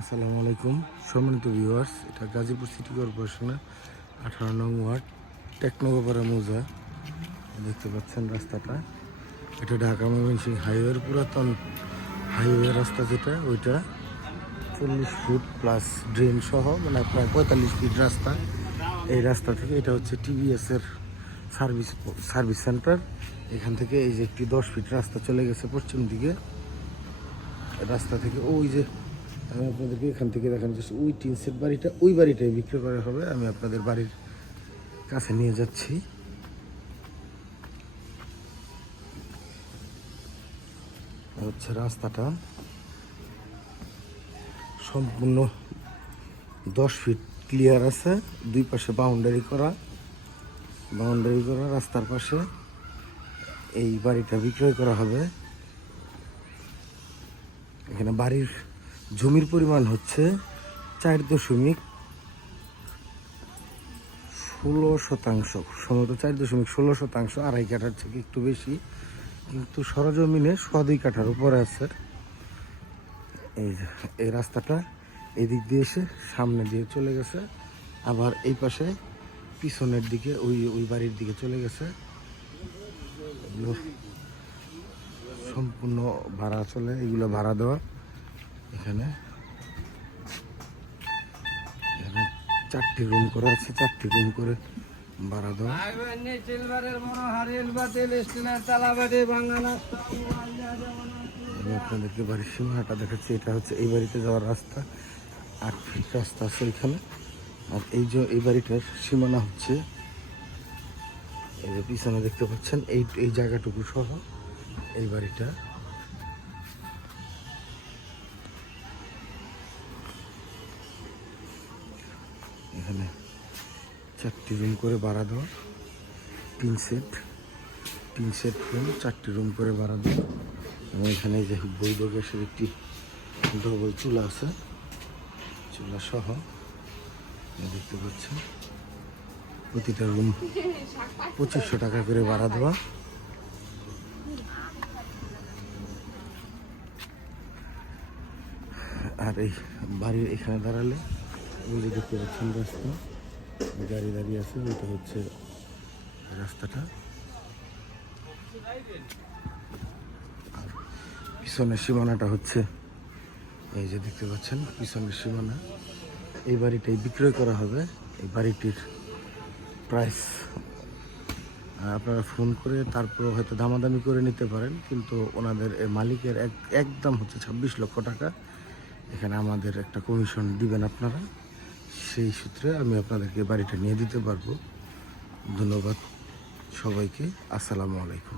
আসসালামু আলাইকুম সম্মানিত ভিউয়ার্স, এটা গাজীপুর সিটি কর্পোরেশনের 18 নং ওয়ার্ড টেকনোপাড়া মৌজা। দেখতে পাচ্ছেন রাস্তাটা, এটা ঢাকা ময়মনসিংহ হাইওয়ের পুরাতন হাইওয়ে রাস্তা, যেটা ওইটা 40 ফুট প্লাস ড্রেন সহ, মানে প্রায় 45 ফিট রাস্তা। এই রাস্তা থেকে এটা হচ্ছে টিভিএসের সার্ভিস সেন্টার। এখান থেকে এই যে একটি 10 ফিট রাস্তা চলে গেছে পশ্চিম দিকে। রাস্তা থেকে ওই যে আমি আপনাদেরকে এখান থেকে দেখানো যাচ্ছে, ওই টিন সেট বাড়িটা, ওই বাড়িটাই বিক্রি করা হবে। আমি আপনাদের বাড়ির কাছে নিয়ে যাচ্ছি। হচ্ছে রাস্তাটা সম্পূর্ণ 10 ফিট ক্লিয়ার আছে, দুই পাশে বাউন্ডারি করা রাস্তার পাশে এই বাড়িটা বিক্রয় করা হবে। এখানে বাড়ির জমির পরিমাণ হচ্ছে 4.16%, সম্ভবত 4.16%, আড়াই কাঠার থেকে একটু বেশি, কিন্তু সরজমিনে 2.5 কাঠার উপরে আছে। এই রাস্তাটা এদিক দিয়ে এসে সামনে দিয়ে চলে গেছে, আবার এই পাশে পিছনের দিকে ওই বাড়ির দিকে চলে গেছে। এগুলো সম্পূর্ণ ভাড়া চলে, এগুলো ভাড়া দেওয়া। এখানে 4টি রুম করা আছে, 4টি রুম করে ভাড়া দেওয়া। আমি আপনাদেরকে বাড়ির সীমানাটা দেখাচ্ছি। এটা হচ্ছে এই বাড়িতে যাওয়ার রাস্তা, 8 ফিট রাস্তা আছে এখানে। আর এই বাড়িটার সীমানা হচ্ছে এই যে পিছনে দেখতে পাচ্ছেন, এই জায়গাটুকু সহ এই বাড়িটা। এখানে 4টি রুম করে ভাড়া দেওয়া, 3 সেট রুম, 4টি রুম করে ভাড়া দেওয়া। এবং এখানে যে বৈধ গ্যাসের একটি ডবল চুলা আছে, চুলা সহ দেখতে পাচ্ছেন। প্রতিটা রুম 2500 টাকা করে ভাড়া দেওয়া। আর এই বাড়ির এখানে দাঁড়ালে ওই যে দেখতে পাচ্ছেন রাস্তা, গাড়ি দাঁড়িয়ে আছে, ওইটা হচ্ছে রাস্তাটা। আর পিছনের সীমানাটা হচ্ছে এই যে দেখতে পাচ্ছেন, পিছনের সীমানা। এই বাড়িটাই বিক্রয় করা হবে। এই বাড়িটির প্রাইস আপনারা ফোন করে তারপর হয়তো দামাদামি করে নিতে পারেন, কিন্তু ওনাদের মালিকের একদম হচ্ছে 26 লক্ষ টাকা। এখানে আমাদের একটা কমিশন দিবেন আপনারা, সেই সূত্রে আমি আপনাদেরকে বাড়িটা নিয়ে দিতে পারবো। ধন্যবাদ সবাইকে। আসসালামু আলাইকুম।